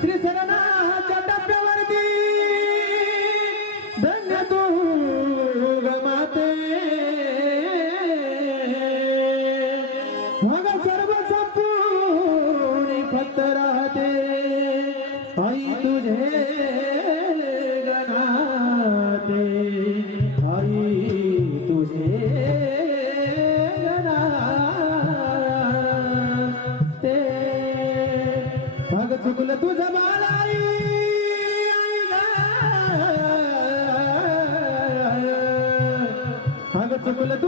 त्रिशरणाच्या टप्प्यावरती धन्य तू गमाते. मग सर्व संपूर्ण फक्त राहते. तुझे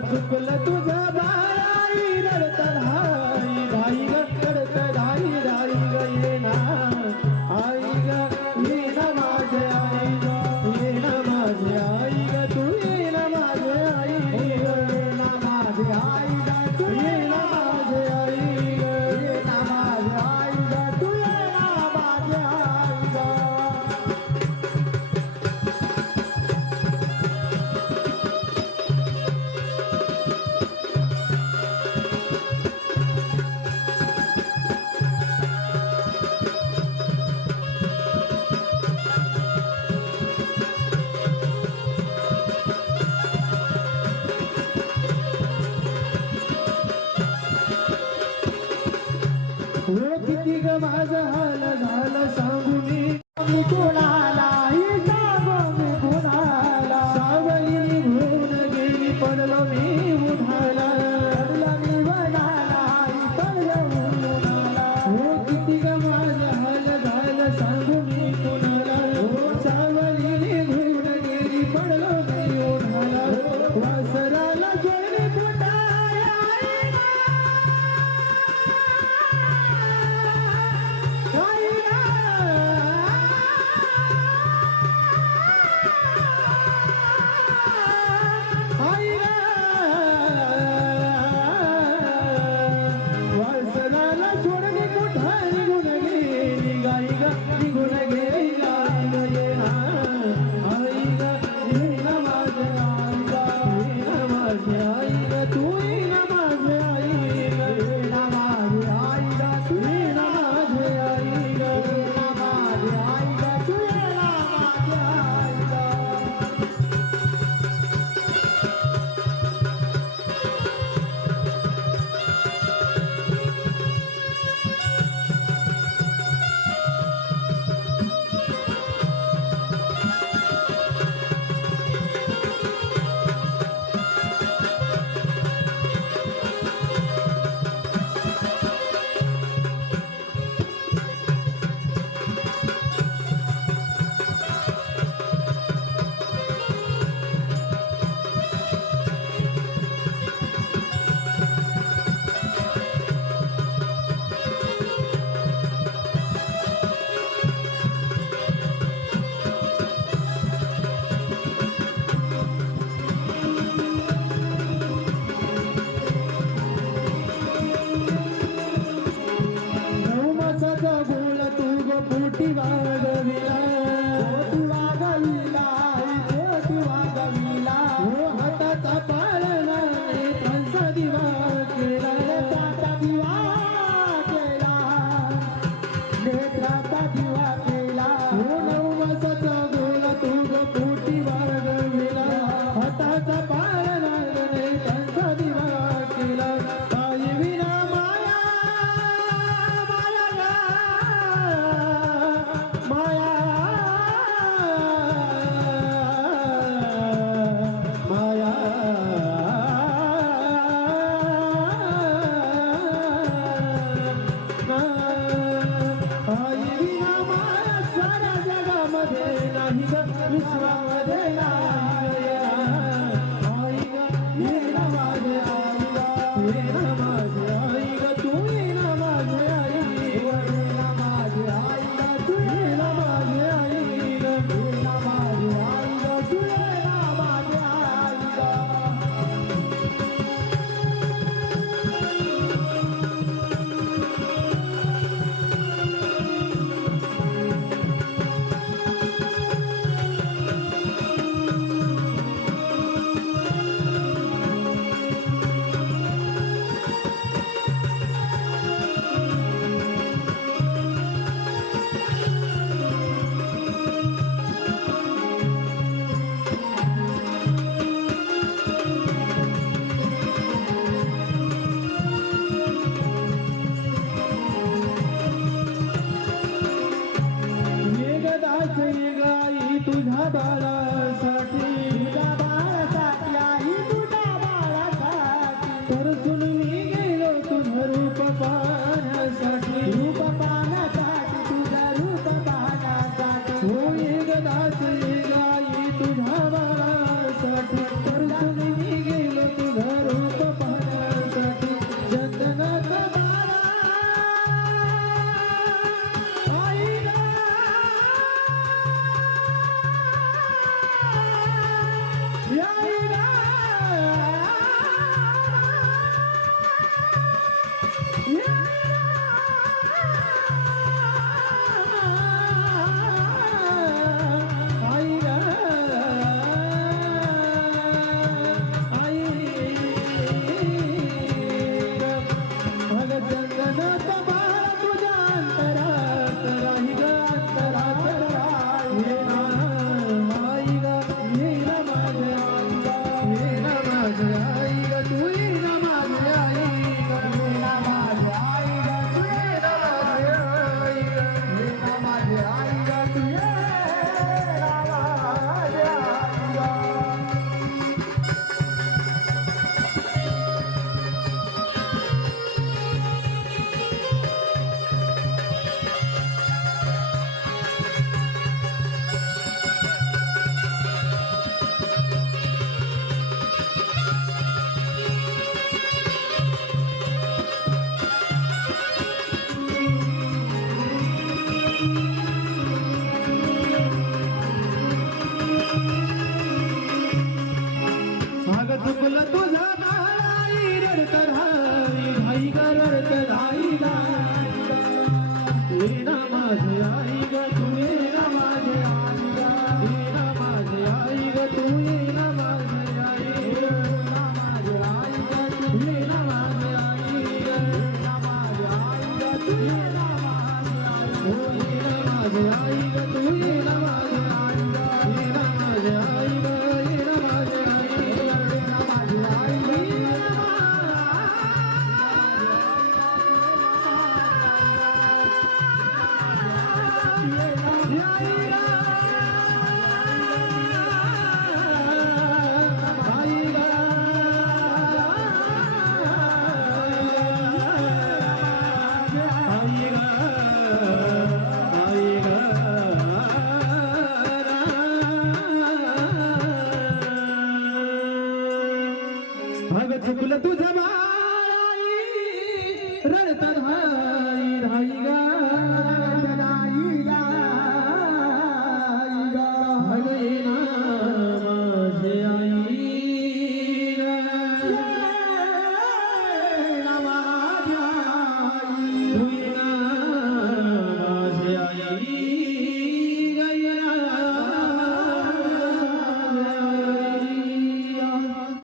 चुकलं तुझं. 嘟嘟啦啦。Anita. corazón हर तरह